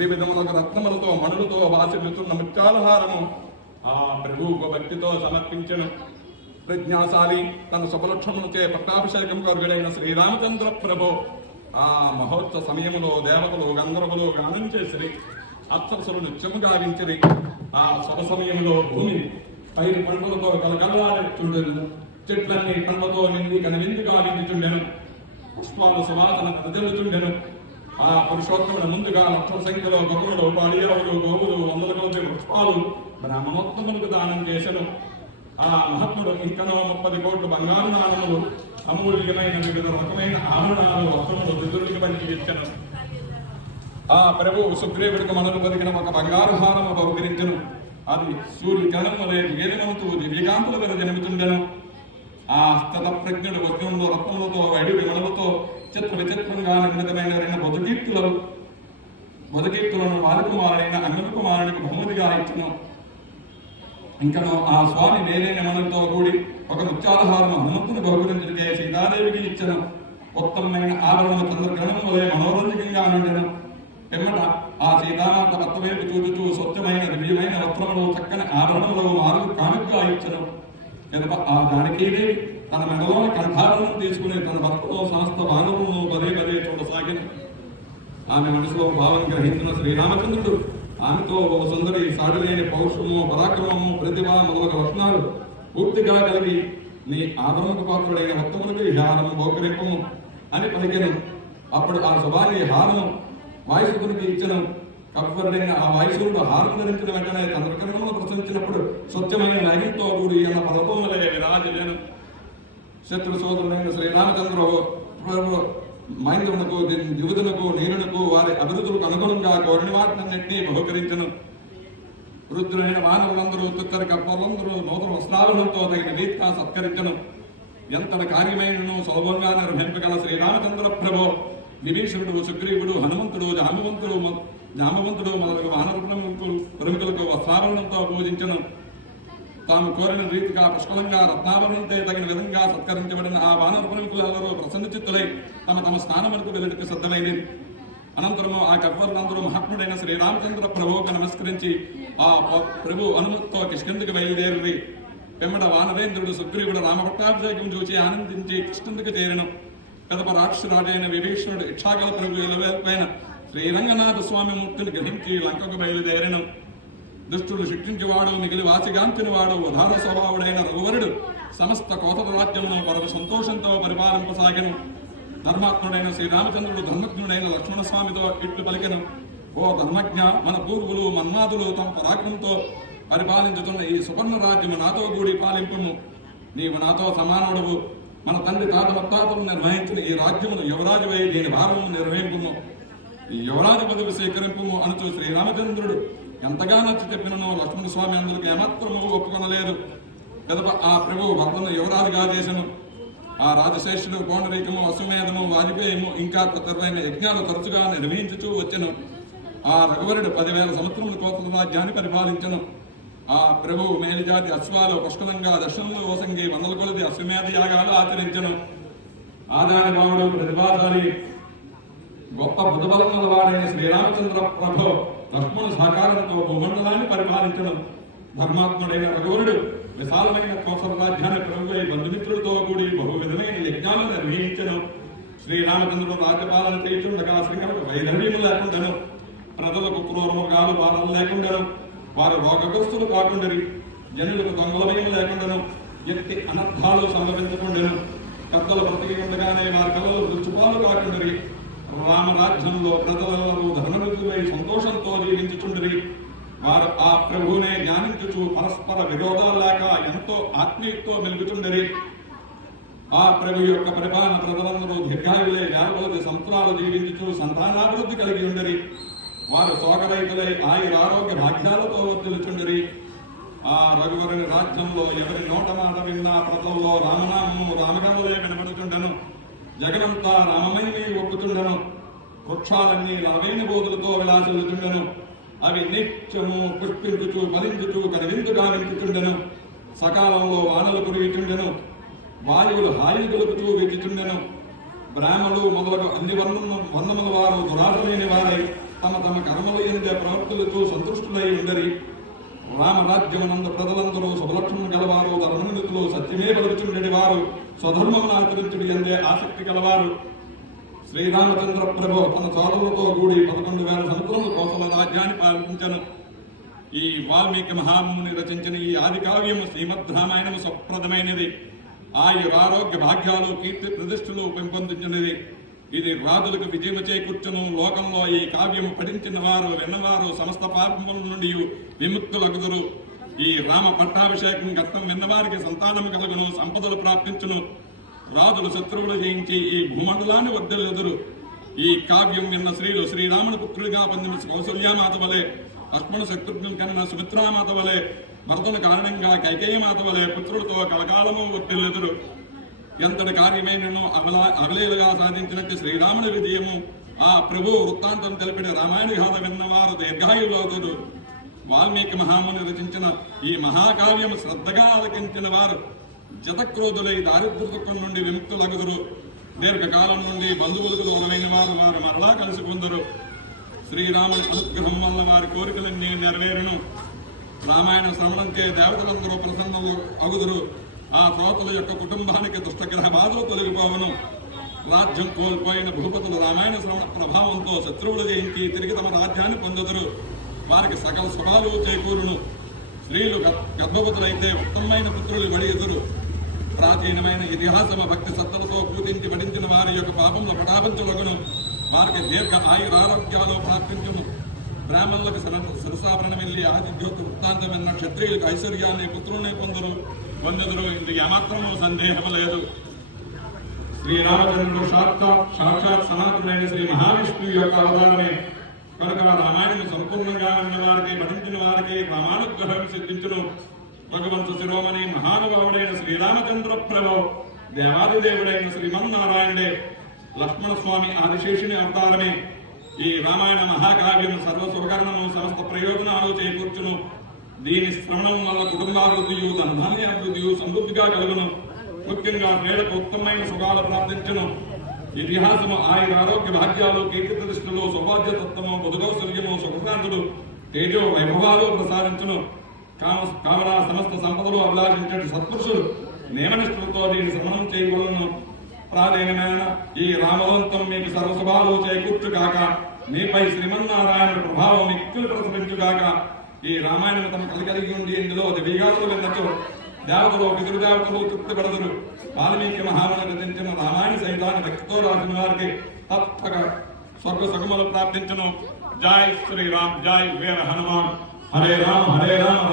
వివిధములకు రత్నములతో మణులతో వాసిల్లుతున్న ముత్యాలహారము ఆ ప్రభువుకు భక్తితో సమర్పించను. ప్రజ్ఞాశాలి తన శుభలక్షణములచే పట్టాభిషేకం కరుగడైన శ్రీరామచంద్ర ప్రభు ఆ మహోత్సవ సమయములో దేవతలు గంధర్వులు గానం చేసిరి, అప్సరసులు నృత్యము గావించిరి. ఆ శుభ సమయంలో భూమి పైరు పంటలతో కలకలలాడుచుండెను, చెట్లన్నీ పండ్లతో నిండి కనువిందు గావించుచుండెను, పుష్పాలు సువాసన కదజల్లుచుండెను. ఆ పురుషోత్తముడు ముందుగా లక్షల సంఖ్యలో గొర్రెలు, పాడియావులు, గోవులు, వందల కొద్ది పుష్పాలు బ్రాహ్మణోత్తములకు దానం చేసెను. ఆ మహాత్ముడు ఇంకనో 30 కోట్ల బంగారు నాణములు, అమూల్యమైన వివిధ రకమైన ఆభరణాలు, వస్త్రములు దుర్దుడికి పనికి ఇచ్చను. ఆ ప్రభువు సుగ్రీవుడికి మనలు పలికిన ఒక బంగారు హారము బహుకరించను. అది సూర్య కిరణము లేదు ఏలిమంతు దివ్యకాంతుల మీద జన్మితుండెను. ఆ స్థితప్రజ్ఞుడు వజ్రంలో రత్నములతో వైడి విమలతో చిత్ర విచిత్రంగా నిర్మితమైన 2 బుధకీర్తులను వారికుమారుడైన అంగకుమారునికి బహుమతిగా ఇచ్చను. ఇంకను ఆ స్వామి మేలైన మనలతో కూడి ఒక ముత్యాలహారము హనుమంతుని బహుకరించే సీతాదేవికి ఇచ్చను. ఉత్తమమైన ఆభరణము చంద్రగ్రహణం వలె మనోరంజకంగా నుండెను. పిమ్మట ఆ సీతామాత భర్త వైపు చూచుచూ స్వచ్ఛమైన దివ్యమైన వస్త్రములు చక్కని ఆభరణములు మారుగు కానుకగా ఇచ్చను. ఎదప ఆ జానకీదేవి తన మెడలోని కంఠాభరణం తీసుకుని తన భర్తలో సమస్త భాగమును పదే పదే చూడసాగిన. ఆమె మనసులో భావం గ్రహించిన శ్రీరామచంద్రుడు ఆమెతో ఓ సుందరి సాటిలేని పౌరుషము, పరాక్రమము, ప్రతిభ మొదలగు లక్షణాలు పూర్తిగా కలిగి నీ ఆభరణకు పాత్రుడైన ఉత్తములకు ఈ హారము బహుకరింపము అని పలికెను. అప్పుడు ఆ శుభాన్ని హారము వాయుసుకునికి ఇచ్చను. కప్పరుడైన ఆ వాయుసురుడు హారం ధరించిన వెంటనే చంద్రకిరణంలో ప్రసరించినప్పుడు స్వచ్ఛమైన నయంతో కూడి అన్న పర్వతములే విరాజలేను. శత్రు సోదరుడైన శ్రీరామచంద్రుడు మైంద్రునకు, దివుదునకు, నీరునకు వారి అభివృద్ధులకు అనుగుణంగా కోరిన వాటినన్నింటినీ బహుకరించను. వృద్ధులైన వానరులందరూ, తుత్తరి కప్పలందరూ నూతన వస్త్రాభరణంతో తగిన రీతిగా సత్కరించను. ఎంతటి కార్యమైనను సులభంగా నిర్వహింపగల శ్రీరామచంద్ర ప్రభు విభీషణుడు, సుగ్రీవుడు, హనుమంతుడు, జాంబవంతుడు మొదలగు వానర ప్రముఖులకు వస్త్రాభరణంతో పూజించను. తాము కోరిన రీతిగా పుష్కలంగా రత్నాభరణంతో తగిన విధంగా సత్కరించబడిన ఆ వానర ప్రముఖులందరూ ప్రసన్న చిత్తులై తమ తమ స్థానములకు వెలుడికి సిద్ధమైనది. అనంతరము ఆ కవ్వర్లందరూ మహాత్ముడైన శ్రీరామచంద్ర ప్రభువుకు నమస్కరించి ఆ ప్రభు అనుమతితో కిష్కిందకు బయలుదేరి. పిమ్మట వానరేంద్రుడు సుగ్రీవుడు రామపట్టాభిషేకం చూచి ఆనందించి కిష్కిందకు చేరిను. పెదప రాక్షసురాజైన విభీషణుడు ఇక్షాకల ప్రభు ఇలవేల్పైన శ్రీరంగనాథ స్వామి మూర్తిని గ్రహించి లంకకు బయలుదేరిను. దుష్టుడు శిక్షించేవాడు, మిగిలి వాసిగాంతినవాడు, ఉదార స్వభావుడైన రఘువరుడు సమస్త కోతల రాజ్యమును పరమ సంతోషంతో పరిపాలింపసాగెను. ధర్మాత్ముడైన శ్రీరామచంద్రుడు ధర్మజ్ఞుడైన లక్ష్మణస్వామితో ఇట్లు పలికెను. ఓ ధర్మజ్ఞ, మన పూర్వులు మన్మాదులు తమ పరాక్రమంతో పరిపాలించుతున్న ఈ సువర్ణ రాజ్యము నాతో కూడి పాలింపుము. నీవు నాతో సమానుడవు. మన తండ్రి తాత ముత్తాతలు నిర్వహించిన ఈ రాజ్యమును యువరాజువై దీని భారము నిర్వహింపుము. ఈ యువరాజు పదవి స్వీకరింపుము అనుచు శ్రీరామచంద్రుడు ఎంతగా నచ్చి చెప్పినను లక్ష్మణస్వామి అందుకు ఏమాత్రము ఒప్పుకొనలేదు. పెదప ఆ ప్రభువు భర్తను యువరాజుగా చేసెను. ఆ రాజశేషుడు కోండరీకము, అశ్వమేధము, వాజపేయము ఇంకా తరువైన యజ్ఞాలు తరచుగా నిర్వహించుచూ వచ్చెను. ఆ రఘువరుడు 10,000 సంవత్సరముల కోతల రాజ్యాన్ని పరిపాలించెను. ఆ ప్రభువు మేలుజాతి అశ్వాలు పుష్కలంగా దర్శనంలో వసంగి 100 కొలది అశ్వమేధ యాగాలు ఆచరించెను. ఆదాయ భావుడు, ప్రతిభాశాలి, గొప్ప బుధబలముల వాడైన శ్రీరామచంద్ర ప్రభు లక్ష్మణ సహకారంతో భూమండలాన్ని పరిపాలించను. ధర్మాత్ముడైన రఘువరుడు విశాలమైన కోసల రాజ్యాన్ని ప్రభువై బంధుమిత్రులతో కూడి బహు విధమైన యజ్ఞాలను నిర్వహించను. శ్రీరామచంద్రుడు రాజ్యపాలన చేయుచుండగా శ్రీహరికి వైధర్యము లేకుండాను, ప్రజలకు క్రూరముగాలు బాధలు లేకుండాను, వారు రోగగ్రస్తులు కాకుండరి, జనులకు దొంగల భయం లేకుండాను, ఎట్టి అనర్థాలు సంభవించకుండాను, పెద్దలు బ్రతికి ఉండగానే వారి కళలు రుచిపాలు కాకుండరి, రామరాజ్యంలో ప్రజలందరూ ధర్మనిధులై సంతోషంతో జీవించుచుండరి. వారు ఆ ప్రభువునే ధ్యానించుచు పరస్పర విరోధాలు లేక ఎంతో ఆత్మీయతతో మెలుగుచుండరి. ఆ ప్రభు యొక్క పరిపాలన ప్రజలందరూ దీర్ఘాయులై 40 సంవత్సరాలు జీవించుచు సంతానాభివృద్ధి కలిగి ఉండరి. వారు శోకరైతులై ఆయురారోగ్య భాగ్యాలతో వర్తిల్చుండరి. ఆ రఘువరుని రాజ్యంలో ఎవరి నోట మాట విన్నా ప్రజల్లో రామనామము రామకథలే వినబడుచుండెను. జగనంతా రామమయమే ఒప్పుతుండెను. వృక్షాలన్నీ లావైన బోధులతో విలాసిల్లుచుండెను. అవి నిత్యము పుష్పించుచు ఫలించుచు కనివిందుగా నింపుచుండెను. సకాలంలో వానలు కురియుచుండెను. వాయువులు హాయి గొలుపుతూ వీచుచుండెను. బ్రాహ్మణులు మొదలగు అన్ని వర్ణముల వారు దురాశలేని వారై తమ తమ కర్మలు ఎందే ప్రవృత్తులతో సంతుష్టులై ఉండరి. రామరాజ్యమునందు ప్రజలందరూ శుభలక్షణం గలవారు, ధర్మనితులు, సత్యమే పలుకుచుండేటి వారు, స్వధర్మమును ఆచరించుడి ఎందే ఆసక్తి గలవారు. శ్రీరామచంద్ర ప్రభు తన సోదరులతో కూడి 11,000 సంవత్సరముల కోసల రాజ్యాన్ని పాలించను. ఈ వాల్మీకి మహాముని రచించిన ఈ ఆది కావ్యము శ్రీమద్ రామాయణము సుప్రదమైనది. ఆయురారోగ్య భాగ్యాలు, కీర్తి ప్రతిష్ఠలు పెంపొందించినది. ఇది రాజులకు విజయము చేకూర్చును. లోకంలో ఈ కావ్యము పఠించిన వారు, విన్నవారు సమస్త పాపముల నుండి విముక్తులగుదురు. ఈ రామ పట్టాభిషేకం గతం విన్నవారికి సంతానము కలుగును, సంపదలు ప్రాప్తించును. రాజులు శత్రువులు జయించి ఈ భూమండలాన్ని వర్ధిల్లెదరు. ఈ కావ్యం విన్న స్త్రీలు శ్రీరాముని పుత్రుడిగా పొందిన కౌసల్యామాత వలె, లక్ష్మణ శత్రుఘ్నుని కన్నా సుమిత్రామాత వలె, భరతుని కారణంగా కైకేయమాత వలె పుత్రులతో కలకాలము వర్ధిల్లెదరు. ఎంతటి కార్యమైనను అగలేలుగా సాధించినట్టు శ్రీరాముని విజయము ఆ ప్రభు వృత్తాంతం తెలిపిన రామాయణ గాథ విన్నవారు దీర్ఘాయువులవుతారు. వాల్మీకి మహాముని రచించిన ఈ మహాకావ్యము శ్రద్ధగా ఆలకించిన వారు జతక్రోధులై దారిద్ర్యం నుండి విముక్తులగుదురు. దీర్ఘకాలం నుండి బంధువులకు దూరమైన వారు మరలా కలిసి పొందరు. శ్రీరాముని అనుగ్రహం వల్ల వారి కోరికలన్నీ నెరవేరును. రామాయణ శ్రవణంచే దేవతలందరూ ప్రసన్నులు అగుదురు. ఆ శ్రోతల యొక్క కుటుంబానికి దుష్టగ్రహ బాధలు తొలగిపోవను. రాజ్యం కోల్పోయిన భూపతులు రామాయణ శ్రవణ ప్రభావంతో శత్రువులు జయించి తిరిగి తమ రాజ్యాన్ని పొందుదురు. వారికి సకల శుభాలు చేకూరును. స్త్రీలు గర్భవతులైతే ఉత్తమమైన పుత్రులు వడియుదురు. ప్రాచీనమైన ఇతిహాసమ భక్తి సత్తలతో పూజించి వడించిన వారి యొక్క పాపంలో పటాపంచులగును. వారికి దీర్ఘ ఆయురారోగ్యాలు ప్రార్థించును. బ్రాహ్మణులకు సరసాభరణమిల్లి ఆదిద్యోత వృత్తాంతం విన్న క్షత్రియులకు ఐశ్వర్యాన్ని పుత్రుల్ని పొందుదురు. ఇందుకు ఏమాత్రము సందేహము లేదు. శ్రీరామచంద్రుడు సాక్షాత్ సనాతనమైన శ్రీ మహావిష్ణువు యొక్క అవతారమే కనుక రామాయణం సంపూర్ణంగా విన్న వారికి, పఠించిన వారికి రామానుగ్రహం సిద్ధించును. భగవంతు శిరోమణి మహానుభావుడైన శ్రీరామచంద్ర ప్రభు దేవాదిదేవుడైన శ్రీమన్నారాయణుడే, లక్ష్మణస్వామి ఆదిశేషుని అవతారమే. ఈ రామాయణ మహాకావ్యం సర్వసుకరణము, సమస్త ప్రయోజనాలు చేకూర్చును. దీని శ్రవణం వల్ల కుటుంబాభివృద్ధియు, ధనధాన్యాభివృద్ధియు సమృద్ధిగా కలుగును. ముఖ్యంగా స్త్రీలకు ఉత్తమమైన సుఖాలు ప్రార్థించును. ఇతిహాసము ఆయురారోగ్య భాగ్యాలు, కీర్తి ప్రతిష్టలు, సౌభాగ్యతత్వము, బుధకౌశల్యము, సుఖశాంతులు, తేజో వైభవాలు ప్రసాదించును. కావున సమస్త సంపదలు అభిలాషించే సత్పురుషులు నియమనిష్ఠులతో దీన్ని శ్రవణం చేయవలను. ప్రాచీనమైన ఈ రామవంతం మీకు సర్వశుభాలు చేకూర్చుగాక. మీపై శ్రీమన్నారాయణ ప్రభావం మిక్కులు ప్రసరించుగాక. ఈ రామాయణం తమ కలిగి ఉండి ఇందులో దివ్యగాథలు విన్నచో దేవతలు, పితృదేవతలు తృప్తిపడదురు. వాల్మీకి మహాముని రచించిన రామాయణ సహితాన్ని భక్తితో రాసిన వారికి తప్పక స్వర్గ సుఖములు ప్రాప్తించును. జై శ్రీరామ్, జై వీర హనుమాన్. హరే రామ హరే రామ.